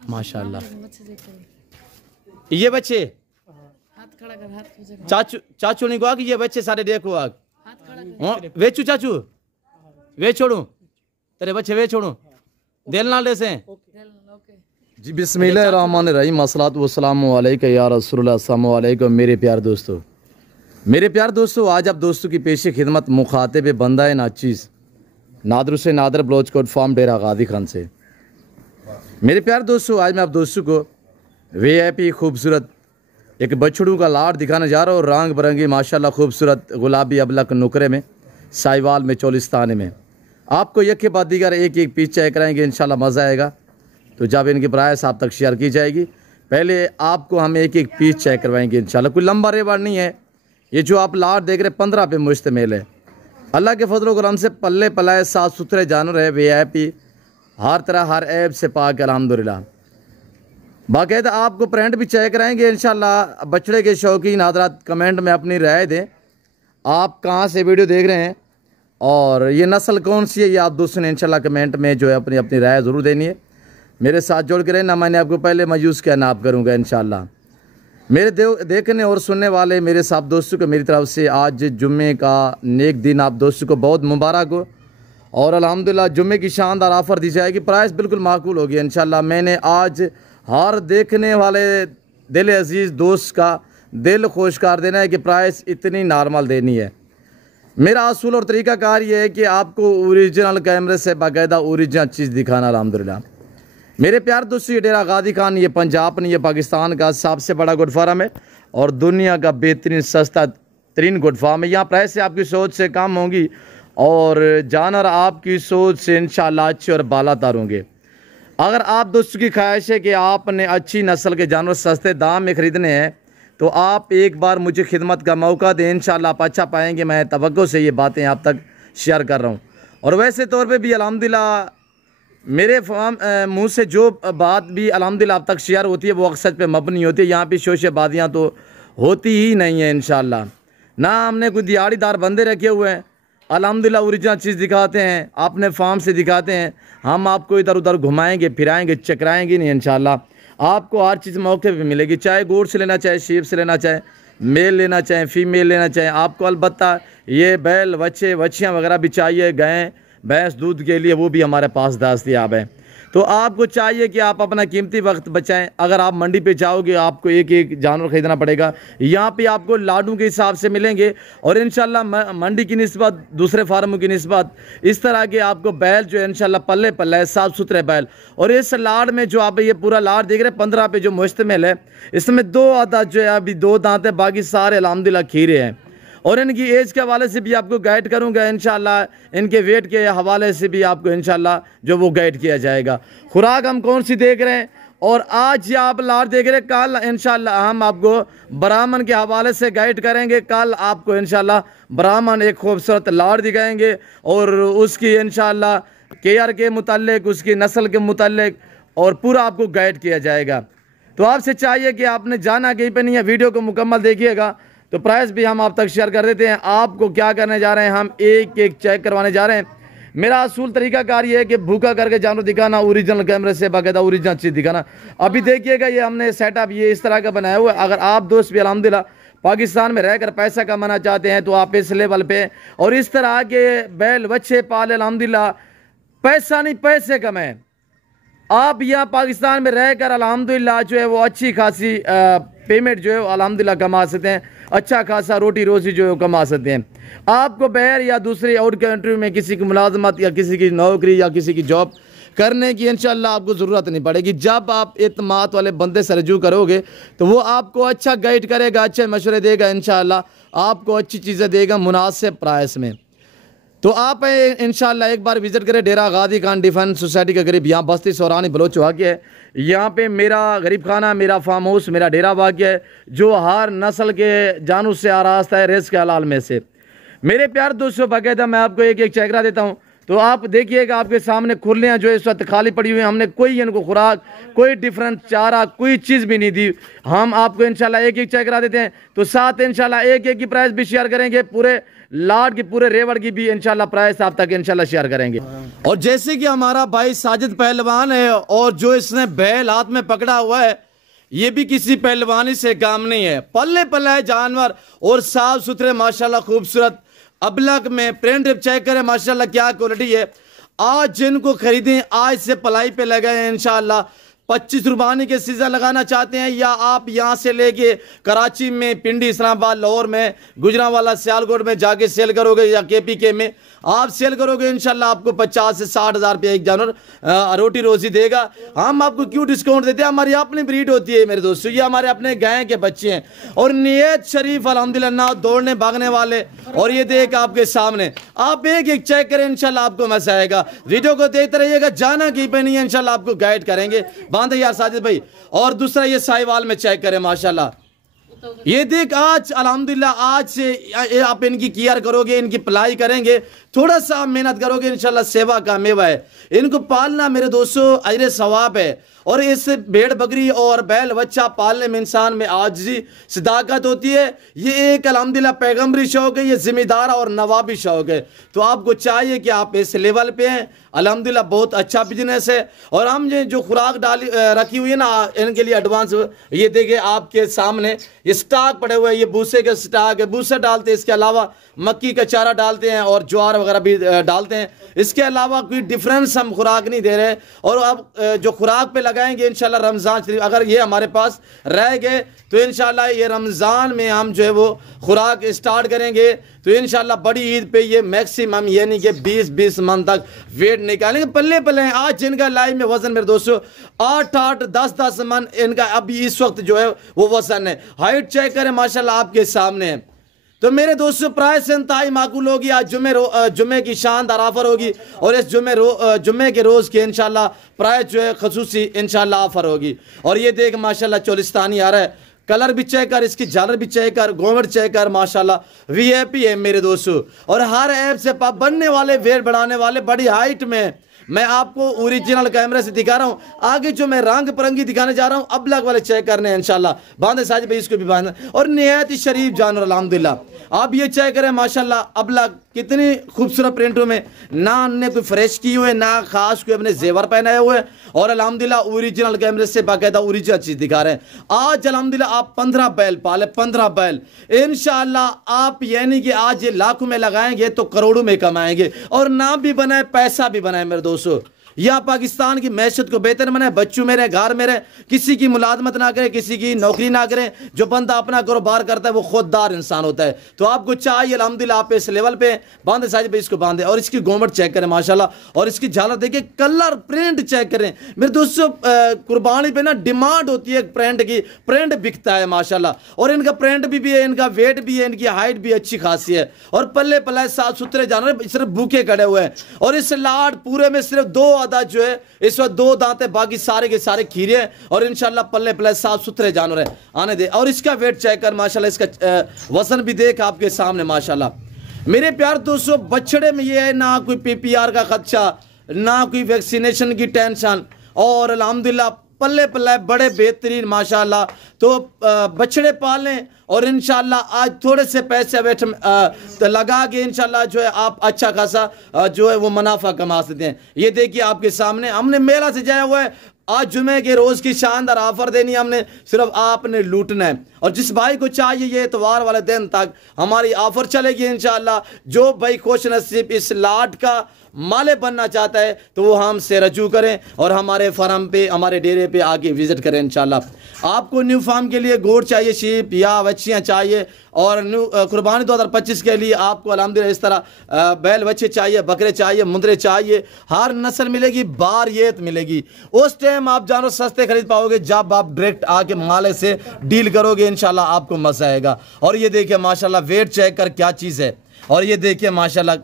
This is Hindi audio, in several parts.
माशाल्लाह। ये बच्चे चाचू चाचू नहीं को कि ये बच्चे सारे देखो आग वेचू चाचू वे छोड़ू तेरे बच्चे वे छोड़ू दिल ना ले से जी। बिस्मिल्लाहिर्रहमानिर्रहीम अस्सलातु वस्सलामु अलैका या रसूलुल्लाह अस्सलामु अलैकुम। मेरे प्यार दोस्तों आज आप दोस्तों की पेशी खिदमत मुखातिब बंदा है नाचीज़ नादर से नादर ब्लोचकोट फार्म डेरा गादी खान से। मेरे प्यार दोस्तों आज मैं आप दोस्तों को VIP खूबसूरत एक बछड़ू का लाड़ दिखाने जा रहा हूँ। रंग बिरंगी माशाल्लाह खूबसूरत गुलाबी अबलक नुकरे में साहिवाल में चोलिस्तान में आपको एक के बाद दीगर एक एक पीस चेक कराएंगे इंशाल्लाह मज़ा आएगा। तो जब इनकी प्राइस आप तक शेयर की जाएगी पहले आपको हम एक एक पीस चेक करवाएंगे इंशाल्लाह। कोई लंबा रेवाड़ नहीं है। ये जो आप लाड़ देख रहे 15 पे मुश्तमिल है। अल्लाह के फजल करम से पल्ले पलाए साफ़ सुथरे जानवर है। VIP हर तरह हर ऐब से पाक अल्हम्दुलिल्लाह। बाकायदा आपको प्रिंट भी चेक कराएंगे इंशाल्लाह। बछड़े के शौकीन हज़रात कमेंट में अपनी राय दें आप कहाँ से वीडियो देख रहे हैं और ये नस्ल कौन सी है ये आप दोस्तों ने इंशाल्लाह कमेंट में जो है अपनी अपनी राय ज़रूर देनी है। मेरे साथ जोड़ के रहना। मैंने आपको पहले मायूस क्या नाप करूँगा इंशाल्लाह। मेरे देखने और सुनने वाले मेरे साथ दोस्तों को मेरी तरफ से आज जुम्मे का नेक दिन आप दोस्तों को बहुत मुबारक हो और अल्हम्दुलिल्लाह जुम्मे की शानदार ऑफ़र दी जाएगी। प्राइस बिल्कुल माकूल होगी इंशाल्लाह। मैंने आज हर देखने वाले दिल अजीज़ दोस्त का दिल खुश कर देना है कि प्राइस इतनी नॉर्मल देनी है। मेरा असूल और तरीक़ाकार ये है कि आपको ओरिजिनल कैमरे से बाकायदा ओरिजिनल चीज़ दिखाना अल्हम्दुलिल्लाह। मेरे प्यार दोस्तों ये डेरा गादी खान ये पंजाब नहीं ये पाकिस्तान का सबसे बड़ा गुड फार्म है और दुनिया का बेहतरीन सस्ता तरीन गुड फार्म है। यहाँ प्राइस से आपकी सोच से कम होंगी और जानवर आपकी सोच से इंशाल्लाह अच्छे और बालातर होंगे। अगर आप दोस्तों की ख्वाहिश है कि आपने अच्छी नस्ल के जानवर सस्ते दाम में ख़रीदने हैं तो आप एक बार मुझे खिदमत का मौका दें इंशाल्लाह आप अच्छा पाएंगे। मैं तवक्को से ये बातें आप तक शेयर कर रहा हूँ और वैसे तौर पे भी अल्हम्दुलिल्लाह मेरे मुंह से जो बात भी अल्हम्दुलिल्लाह आप तक शेयर होती है वो अक्सर पे मबनी होती है। यहाँ पे शोशेबादियाँ तो होती ही नहीं है इंशाल्लाह। ना हमने कोई दिहाड़ीदार बंदे रखे हुए हैं। अल्हम्दुलिल्लाह ओरिजिनल चीज़ दिखाते हैं अपने फार्म से दिखाते हैं। हम आपको इधर उधर घुमाएंगे फिराएंगे चकराएंगे नहीं इंशाल्लाह। आपको हर चीज़ मौके पे मिलेगी चाहे गोट से लेना चाहे शीप से लेना चाहे मेल लेना चाहे फीमेल लेना चाहे आपको अलबत्ता ये बैल बच्चे बच्चियाँ वगैरह भी चाहिए गाय भैंस दूध के लिए वो भी हमारे पास दस्तयाब है। तो आपको चाहिए कि आप अपना कीमती वक्त बचाएं। अगर आप मंडी पे जाओगे आपको एक एक जानवर ख़रीदना पड़ेगा। यहाँ पे आपको लाडू के हिसाब से मिलेंगे और इंशाल्लाह मंडी की निस्बत दूसरे फार्मों की निस्बत इस तरह के आपको बैल जो है इंशाल्लाह पल्ले पल्ले साफ़ सुथरे बैल। और इस लाड़ में जो आप ये पूरा लाड़ देख रहे हैं 15 पे जो मुश्तमिल है इसमें 2 आधा जो है अभी 2 दांत है बाकी सारे अल्हम्दुलिल्लाह खीरे हैं। और इनकी एज के हवाले से भी आपको गाइड करूंगा इंशाल्लाह। इनके वेट के हवाले से भी आपको इंशाल्लाह जो वो गाइड किया जाएगा। खुराक हम कौन सी देख रहे हैं और आज आप लाड़ देख रहे हैं कल इंशाल्लाह हम आपको ब्राह्मण के हवाले से गाइड करेंगे। कल आपको इंशाल्लाह ब्राह्मण एक खूबसूरत लाड़ दिखाएंगे और उसकी इंशाल्लाह केयर के मुतालिक उसकी नस्ल के मुतालिक और पूरा आपको गाइड किया जाएगा। तो आपसे चाहिए कि आपने जाना कहीं पर नहीं है वीडियो को मुकम्मल देखिएगा। तो प्राइस भी हम आप तक शेयर कर देते हैं। आपको क्या करने जा रहे हैं हम एक एक चेक करवाने जा रहे हैं। मेरा असूल तरीकाकार ये है कि भूखा करके जानवर दिखाना ओरिजिनल कैमरे से बाकायदा ओरिजिनल चीज़ दिखाना। अभी देखिएगा ये हमने सेटअप ये इस तरह का बनाया हुआ है। अगर आप दोस्त भी अल्हम्दुलिल्लाह पाकिस्तान में रहकर पैसा कमाना चाहते हैं तो आप इस लेवल पे और इस तरह के बैल बच्चे पाले अल्हम्दुलिल्लाह पैसा नहीं पैसे कमाएं। आप यहाँ पाकिस्तान में रहकर अल्हम्दुलिल्लाह जो है वो अच्छी खासी पेमेंट जो है अल्हम्दुलिल्लाह कमा सकते हैं। अच्छा खासा रोटी रोजी जो है कमा सकते हैं। आपको बाहर या दूसरी आउट कंट्री में किसी की मुलाजमत या किसी की नौकरी या किसी की जॉब करने की इंशाल्लाह आपको ज़रूरत नहीं पड़ेगी। जब आप एतमाद वाले बंदे से रजू करोगे तो वो आपको अच्छा गाइड करेगा अच्छे मशवरे देगा इंशाल्लाह आपको अच्छी चीज़ें देगा मुनासिब प्राइस में। तो आप इंशाल्लाह एक बार विज़िट करें डेरा गादी खान डिफेंस सोसाइटी के करीब। यहाँ बस्ती सौरानी बलोच वाक़ है। यहाँ पे मेरा गरीब खाना मेरा फार्म हाउस मेरा डेरा वाक़ है जो हर नस्ल के जानवर से आरास्ता है रिज़्क़ हलाल में से। मेरे प्यार दोस्तों बाकायदा मैं आपको एक एक चेकरा देता हूँ। तो आप देखिएगा आपके सामने खुरलियाँ जो इस वक्त खाली पड़ी हुई हैं। हमने कोई इनको खुराक कोई डिफरेंट चारा कोई चीज़ भी नहीं दी। हम आपको इंशाल्लाह एक एक चेक करा देते हैं। तो साथ इंशाल्लाह एक एक की प्राइस भी शेयर करेंगे। पूरे लाट की पूरे रेवड़ की भी इंशाल्लाह प्राइस आप तक इंशाल्लाह शेयर करेंगे। और जैसे कि हमारा भाई साजिद पहलवान है और जो इसने बैल हाथ में पकड़ा हुआ है, ये भी किसी पहलवानी से काम नहीं है, पल्ले पल्ले जानवर और साफ सुथरे माशाल्लाह खूबसूरत अबलग में प्रिंट चेक करें माशाल्लाह क्या क्वालिटी है। आज जिनको खरीदें आज से पलाई पे लगे हैं इंशाल्लाह। 25 रुबानी के सीजन लगाना चाहते हैं या आप यहाँ से लेके कराची में, पिंडी, इस्लामाबाद, लाहौर में, गुजरांवाला, सियालकोट में जाके सेल करोगे या KPK में आप सेल करोगे इंशाल्लाह आपको 50 से 60 हज़ार रुपये एक जानवर रोटी रोजी देगा। हम आपको क्यों डिस्काउंट देते हैं, हमारी अपनी ब्रीड होती है मेरे दोस्तों, ये हमारे अपने गाय के बच्चे हैं और नियत शरीफ अल्हम्दुलिल्लाह ना दौड़ने भागने वाले। और ये देख आपके सामने, आप एक एक चेक करें इंशाल्लाह आपको मजा आएगा। वीडियो को देखते रहिएगा, जाना कहीं पे नहीं है, इंशाल्लाह आपको गाइड करेंगे। बांधे यार साजिद भाई। और दूसरा ये साहिवाल में चेक करें माशाल्लाह, ये देख आज अल्हम्दुलिल्लाह आज से आप इनकी केयर करोगे, इनकी पलाई करेंगे, थोड़ा सा आप मेहनत करोगे इंशाल्लाह सेवा का मेवा है। इनको पालना मेरे दोस्तों अजर सवाब है। और इस भेड़ बकरी और बैल बच्चा पालने में इंसान में आजिज़ी सदाकत होती है। ये एक अल्हम्दुलिल्लाह पैगम्बरी शौक है, ये जिम्मेदार और नवाबी शौक है। तो आपको चाहिए कि आप इस लेवल पे हैं, अल्हम्दुलिल्लाह बहुत अच्छा बिजनेस है। और हम जो खुराक डाली रखी हुई है ना इनके लिए एडवांस, ये देखिए आपके सामने ये स्टॉक पड़े हुए हैं, ये भूसे के स्टॉक है, भूसा डालते हैं, इसके अलावा मक्की का चारा डालते हैं और ज्वार वगैरह भी डालते हैं। इसके अलावा कोई डिफरेंस हम खुराक नहीं दे रहे। और अब जो खुराक पे लगाएंगे इंशाल्लाह रमज़ान शरीफ अगर ये हमारे पास रह गए तो इंशाल्लाह ये रमज़ान में हम जो है वो खुराक स्टार्ट करेंगे। तो इंशाल्लाह बड़ी ईद पे ये मैक्सिमम यानी कि 20-20 मन तक वेट निकालेंगे। पल्ले पल्ले हैं आज जिनका लाइव में वजन मेरे दोस्तों 8-8, 10-10 मन इनका अभी इस वक्त जो है वो वजन है। हाइट चेक करें माशाल्लाह आपके सामने है। तो मेरे दोस्तों प्राइस इंतहाई माकूल होगी। आज जुम्मे की शानदार ऑफर होगी और इस जुम्मे के रोज़ की इंशाल्लाह प्राइस जो है खसूसी इंशाल्लाह ऑफर होगी। और ये देख माशाल्लाह चोलिस्तानी आ रहा है, कलर भी चेक कर, इसकी झालर भी चेक कर, गोमर चेक कर, माशाल्लाह VIP है मेरे दोस्तों। और हर ऐप से बनने वाले, वेट बढ़ाने वाले, बड़ी हाइट में मैं आपको ओरिजिनल कैमरे से दिखा रहा हूँ। आगे जो मैं रंग परंगी दिखाने जा रहा हूँ अबलग वाले चेक करने हैं इंशाल्लाह। बांधे साजिद भाई इसको भी बांधे। और निहायत ही शरीफ जानवर अल्हम्दुलिल्लाह आप ये चेक करें माशाल्लाह अबलग कितनी खूबसूरत प्रिंटों में, ना ने कोई फ्रेश की हुए ना खास कोई अपने जेवर पहनाए हुए। और अल्हम्दुलिल्लाह ओरिजिनल कैमरे से बाकायदा ओरिजिनल चीज़ दिखा रहे हैं। आज अल्हम्दुलिल्लाह आप 15 बैल पाले, 15 बैल इंशाल्लाह आप यानी कि आज ये लाखों में लगाएंगे तो करोड़ों में कमाएंगे। और नाम भी बनाए, पैसा भी बनाए मेरे दोस्तों। या पाकिस्तान की मैशत को बेहतर बनाए, बच्चों मेरे घर मेरे, किसी की मुलाजमत ना करें, किसी की नौकरी ना करें। जो बंदा अपना कारोबार करता है वो खुददार इंसान होता है। तो आपको चाहिए अल्हम्दुलिल्लाह आप इस लेवल पे बांधे साजिद भाई इसको बांधे। और इसकी गोमट चेक करें माशाल्लाह और इसकी झालर देखिए, कलर प्रिंट चेक करें मेरे दोस्तों। कुर्बानी पे ना डिमांड होती है प्रिंट की, प्रिंट बिकता है माशाल्लाह। और इनका प्रिंट भी है, इनका वेट भी है, इनकी हाइट भी अच्छी खासी है। और पल्ले पल्ले साफ सुथरे जानवर सिर्फ भूखे खड़े हुए हैं। और इस लाट पूरे में सिर्फ 2 आधा जो है इस वक्त 2 दांत है, बाकी सारे के सारे खीरे हैं। और इंशाल्लाह पल्ले पल्ले साफ सुथरे जानवर है, आने दे। और इसका वेट चेक कर माशाल्लाह, इसका वजन भी देख आपके सामने माशाल्लाह। मेरे प्यार दोस्तों बछड़े में ये है ना कोई PPR का खदशा, ना कोई वैक्सीनेशन की टेंशन। और अल्हम्दुलिल्लाह पल्ले पल्ले बड़े बेहतरीन माशाल्लाह। तो बछड़े पालें और इंशाल्लाह आज थोड़े से पैसे बैठ लगा के इंशाल्लाह जो है आप अच्छा खासा जो है वो मुनाफा कमा सकते हैं। ये देखिए आपके सामने हमने मेला से जाया हुआ है। आज जुमे के रोज़ की शानदार ऑफर देनी हमने, सिर्फ आपने लूटना है। और जिस भाई को चाहिए ये इतवार वाले दिन तक हमारी ऑफर चलेगी इंशाल्लाह। जो भाई खुश नसीब इस लाट का माले बनना चाहता है तो वो हमसे रजू करें और हमारे फार्म पे, हमारे डेरे पे आके विजिट करें इंशाल्लाह। आपको न्यू फार्म के लिए गोट चाहिए, शीप या बच्चियाँ चाहिए और न्यू कुर्बानी 2025 के लिए आपको अल्हम्दुलिल्लाह इस तरह बैल बच्चे चाहिए, बकरे चाहिए, मुंदरे चाहिए, हर नस्ल मिलेगी, बारियत मिलेगी। उस टाइम आप जानवर सस्ते खरीद पाओगे जब आप डायरेक्ट आके माले से डील करोगे इंशाल्लाह आपको मजा आएगा। और ये देखिए माशाल्लाह वेट चेक कर क्या चीज़ है। और ये देखिए माशाल्लाह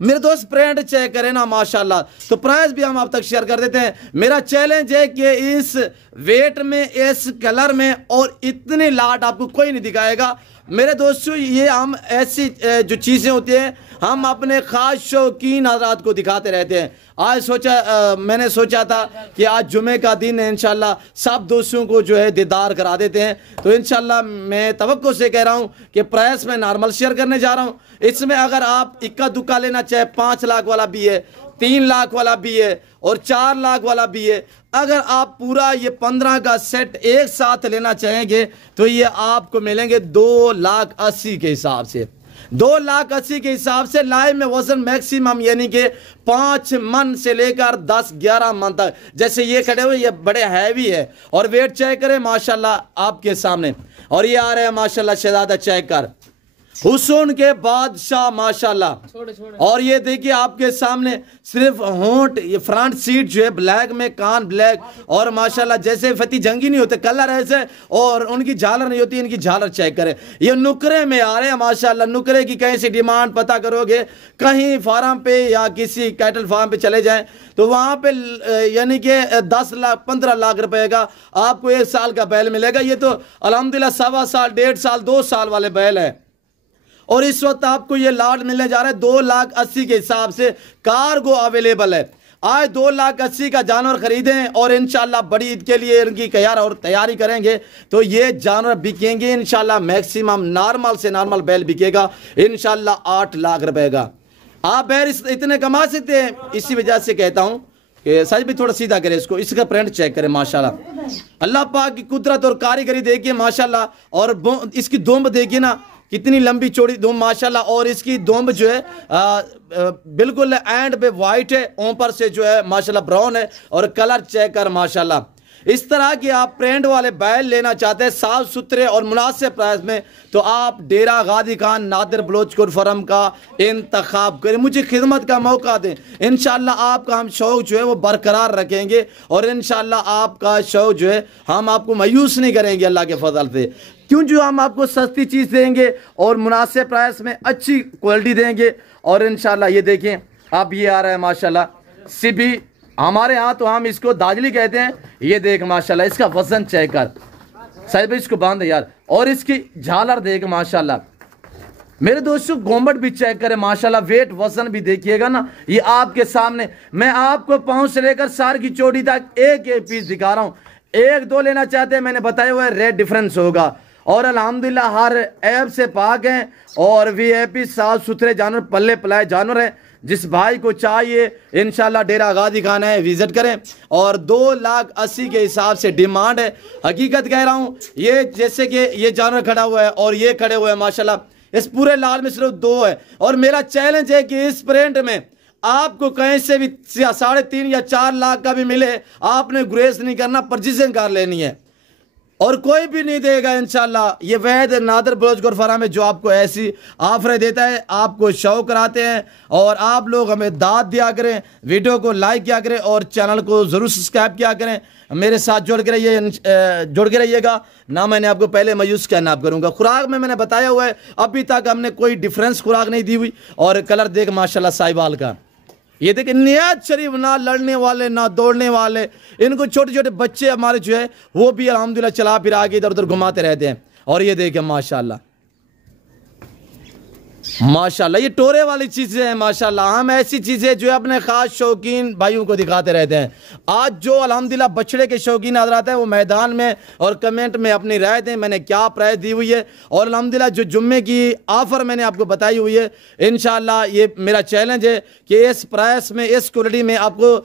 मेरे दोस्त प्रिंट चेक करें ना माशाल्लाह। तो प्राइस भी हम आप तक शेयर कर देते हैं। मेरा चैलेंज है कि इस वेट में, इस कलर में और इतनी लाट आपको कोई नहीं दिखाएगा। मेरे दोस्तों ये हम ऐसी जो चीज़ें होती हैं हम अपने ख़ास शौकीन हज़रात को दिखाते रहते हैं। आज मैंने सोचा था कि आज जुमे का दिन है, इंशाल्लाह सब दोस्तों को जो है दीदार करा देते हैं। तो इंशाल्लाह मैं तवक्को से कह रहा हूँ कि प्राइस में नॉर्मल शेयर करने जा रहा हूँ। इसमें अगर आप इक्का दुक्का लेना चाहे 5 लाख वाला भी है, 3 लाख वाला भी है और 4 लाख वाला भी है। अगर आप पूरा ये 15 का सेट एक साथ लेना चाहेंगे तो ये आपको मिलेंगे 2,80,000 के हिसाब से। 2,80,000 के हिसाब से लाइव में वजन मैक्सिमम यानी कि 5 मन से लेकर 10-11 मन तक। जैसे ये खड़े हुए ये बड़े हैवी है और वेट चेक करें माशाल्लाह आपके सामने। और ये आ रहे हैं माशाल्लाह शहजादा चेक कर हुसैन के बादशाह माशाल्लाह। और ये देखिए आपके सामने सिर्फ होंठ, ये फ्रंट सीट जो है ब्लैक में, कान ब्लैक और माशाल्लाह जैसे फती जंगी नहीं होते कलर ऐसे, और उनकी झालर नहीं होती, इनकी झालर चेक करें। ये नुकरे में आ रहे हैं माशाल्लाह। नुकरे की कहीं से डिमांड पता करोगे, कहीं फार्म पे या किसी कैटल फार्म पे चले जाएं तो वहां पे यानी कि 10 लाख 15 लाख रुपए का आपको 1 साल का बैल मिलेगा। ये तो अल्हम्दुलिल्लाह 1.25 साल 1.5 साल 2 साल वाले बैल है। और इस वक्त आपको ये लाट मिलने जा रहा है 2,80,000 के हिसाब से। कार्गो अवेलेबल है। आज 2,80,000 का जानवर खरीदें और इंशाल्लाह बड़ी ईद के लिए इनकी तैयारी करेंगे तो ये जानवर बिकेंगे इंशाल्लाह। मैक्सिमम नॉर्मल से नॉर्मल बैल बिकेगा इंशाल्लाह 8 लाख रुपए का। आप बैल इतने कमा सकते हैं। इसी वजह से कहता हूँ कि सच भी थोड़ा सीधा करें इसको, इसका प्रिंट चेक करें माशाल्लाह। अल्लाह पाक की कुदरत और कारीगरी देखिए माशाल्लाह। और इसकी दुम्ब देखिए ना, कितनी लंबी चौड़ी दुम माशाल्लाह। और इसकी दुम्ब जो है बिल्कुल एंड पे वाइट है, ऊपर से जो है माशाल्लाह ब्राउन है। और कलर चेक कर माशाल्लाह। इस तरह के आप प्रिंट वाले बैल लेना चाहते हैं साफ सुथरे और मुनासिब प्राइस में तो आप डेरा गाजी खान नादिर बलोच फर्म का इंतखाब करें। मुझे खिदमत का मौका दें। इंशाल्लाह आपका हम शौक जो है वो बरकरार रखेंगे और इंशाल्लाह आपका शौक जो है हम आपको मायूस नहीं करेंगे अल्लाह के फजल से। क्यों जो हम आपको सस्ती चीज़ देंगे और मुनासिब प्राइस में अच्छी क्वालिटी देंगे। और इंशाल्लाह ये देखें अब ये आ रहा है माशाल्लाह सिबी, हमारे यहाँ तो हम इसको दाजली कहते हैं। ये देख माशाल्लाह इसका वजन चेक कर, साहिब इसको बांध यार। और इसकी झालर देख माशाल्लाह। मेरे दोस्तों गोम्बट भी चेक करें माशाल्लाह, वेट वजन भी देखिएगा ना। ये आपके सामने मैं आपको पाँव से लेकर सार की चोटी तक एक एक पीस दिखा रहा हूँ। 1-2 लेना चाहते हैं मैंने बताया हुआ है, रेट डिफरेंस होगा। और अल्हम्दुलिल्लाह हर ऐप से पाक हैं और वीआईपी साफ सुथरे जानवर, पल्ले पलाए जानवर हैं। जिस भाई को चाहिए इंशाल्लाह डेरा गाजी खान है विजिट करें। और 2,80,000 के हिसाब से डिमांड है। हकीकत कह रहा हूँ, ये जैसे कि ये जानवर खड़ा हुआ है और ये खड़े हुए हैं माशाल्लाह, इस पूरे लाल में सिर्फ 2 है। और मेरा चैलेंज है कि इस प्रिंट में आपको कहीं से भी 3.5 या 4 लाख का भी मिले, आपने गुरेज नहीं करना, परचेजिंग कर लेनी है और कोई भी नहीं देगा इंशाल्लाह। ये वैद नादिर बलोच फर्म है जो आपको ऐसी ऑफरें देता है, आपको शौक कराते हैं। और आप लोग हमें दाद दिया करें, वीडियो को लाइक किया करें और चैनल को ज़रूर सब्सक्राइब किया करें। मेरे साथ जुड़ के रहिएगा ना। मैंने आपको पहले मायूस क्या नाप करूँगा। खुराक में मैंने बताया हुआ है, अभी तक हमने कोई डिफरेंस खुराक नहीं दी हुई। और कलर देख माशाल्लाह साहिवाल का, ये देखिए नियत शरीफ, ना लड़ने वाले ना दौड़ने वाले। इनको छोटे छोटे बच्चे हमारे जो है वो भी अल्हम्दुलिल्लाह चला फिरा के इधर उधर घुमाते रहते हैं। और ये देखिए माशाल्लाह माशाल्लाह ये टोरे वाली चीज़ें हैं माशाल्लाह। हम ऐसी चीज़ें जो है अपने ख़ास शौकीन भाइयों को दिखाते रहते हैं। आज जो अल्हम्दुलिल्लाह बछड़े के शौकीन हज़रात हैं वो मैदान में और कमेंट में अपनी राय दें मैंने क्या प्राइस दी हुई है। और अल्हम्दुलिल्लाह जो जुम्मे की ऑफ़र मैंने आपको बताई हुई है, इंशाल्लाह ये मेरा चैलेंज है कि इस प्राइस में, इस क्वालिटी में आपको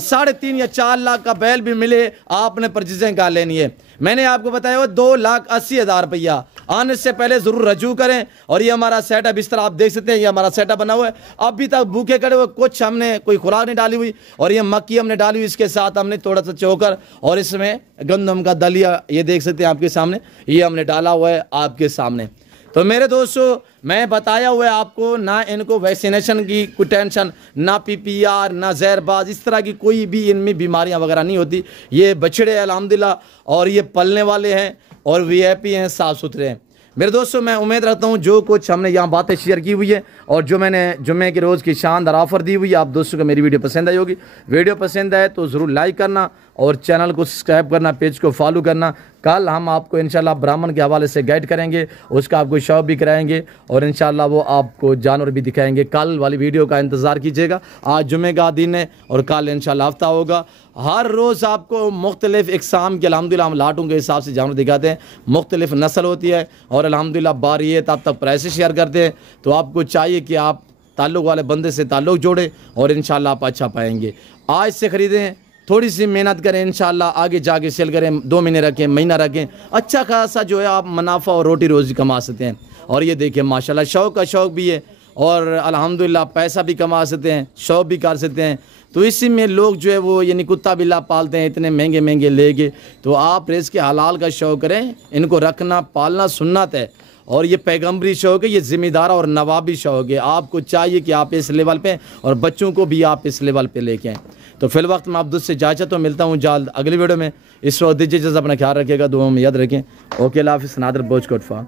3.5 या 4 लाख का बैल भी मिले, आपने परचेजिंग कर लेनी है। मैंने आपको बताया हुआ 2,80,000 रुपया। आने से पहले ज़रूर रजू करें। और ये हमारा सेटअप इस तरह आप देख सकते हैं, ये हमारा सेटअप बना हुआ है। अभी तक भूखे खड़े हुए, कुछ हमने कोई खुराक नहीं डाली हुई। और ये मक्की हमने डाली हुई, इसके साथ हमने थोड़ा सा चोकर और इसमें गंदम का दलिया, ये देख सकते हैं आपके सामने, ये हमने डाला हुआ है आपके सामने। तो मेरे दोस्तों मैं बताया हुआ है आपको, ना इनको वैक्सीनेशन की कोई टेंशन, ना PPR, ना जहरबाज, इस तरह की कोई भी इनमें बीमारियां वगैरह नहीं होती। ये बछड़े अल्हम्दुलिल्लाह और ये पलने वाले हैं और VIP हैं, साफ़ सुथरे हैं। मेरे दोस्तों मैं उम्मीद रखता हूँ जो कुछ हमने यहाँ बातें शेयर की हुई है और जो मैंने जुम्मे के रोज़ की शानदार ऑफ़र दी हुई है, आप दोस्तों को मेरी वीडियो पसंद आई होगी। वीडियो पसंद आए तो ज़रूर लाइक करना और चैनल को सब्सक्राइब करना, पेज को फॉलो करना। कल हम आपको इंशाल्लाह ब्राह्मण के हवाले से गाइड करेंगे, उसका आपको शौक भी कराएंगे और इंशाल्लाह वो आपको जानवर भी दिखाएंगे। कल वाली वीडियो का इंतज़ार कीजिएगा। आज जुमे का दिन है और कल इंशाल्लाह हफ्ता होगा। हर रोज़ आपको मुख्तलिफ इकसाम के अल्हम्दुलिल्लाह हम लाटों के हिसाब से जानवर दिखाते हैं। मुख्तलिफ नस्ल होती है और अल्हम्दुलिल्लाह बारी है तब तक प्राइसेस शेयर करते हैं। तो आपको चाहिए कि आप ताल्लुक़ वाले बंदे से ताल्लुक़ जोड़ें और इंशाल्लाह आप अच्छा पाएंगे। आज से ख़रीदें, थोड़ी सी मेहनत करें, इंशाल्लाह आगे जाके सेल करें, 2 महीने रखें, महीना रखें, अच्छा खासा जो है आप मुनाफा और रोटी रोज़ी कमा सकते हैं। और ये देखिए माशाल्लाह शौक़ का शौक़ भी है और अल्हम्दुलिल्लाह पैसा भी कमा सकते हैं, शौक़ भी कर सकते हैं। तो इसी में लोग जो है वो यानी कुत्ता बिल्ला पालते हैं इतने महंगे महंगे लेके। तो आप रिज़्क़ के हलाल का शौक़ करें, इनको रखना पालना सुन्नत है और ये पैगम्बरी शौक़ है, ये ज़िम्मेदार और नवाबी शौक़ है। आपको चाहिए कि आप इस लेवल पे और बच्चों को भी आप इस लेवल पे लेके आएँ। तो फिल वक्त मैं अब्दुल से इजाज़त तो मिलता हूँ जल्द अगली वीडियो में। इस वक्त दीजिए, अपना ख्याल रखिएगा, दुआ में याद रखें। ओके, अल्लाह हाफ़िज़। नादर बोझ कोटफा।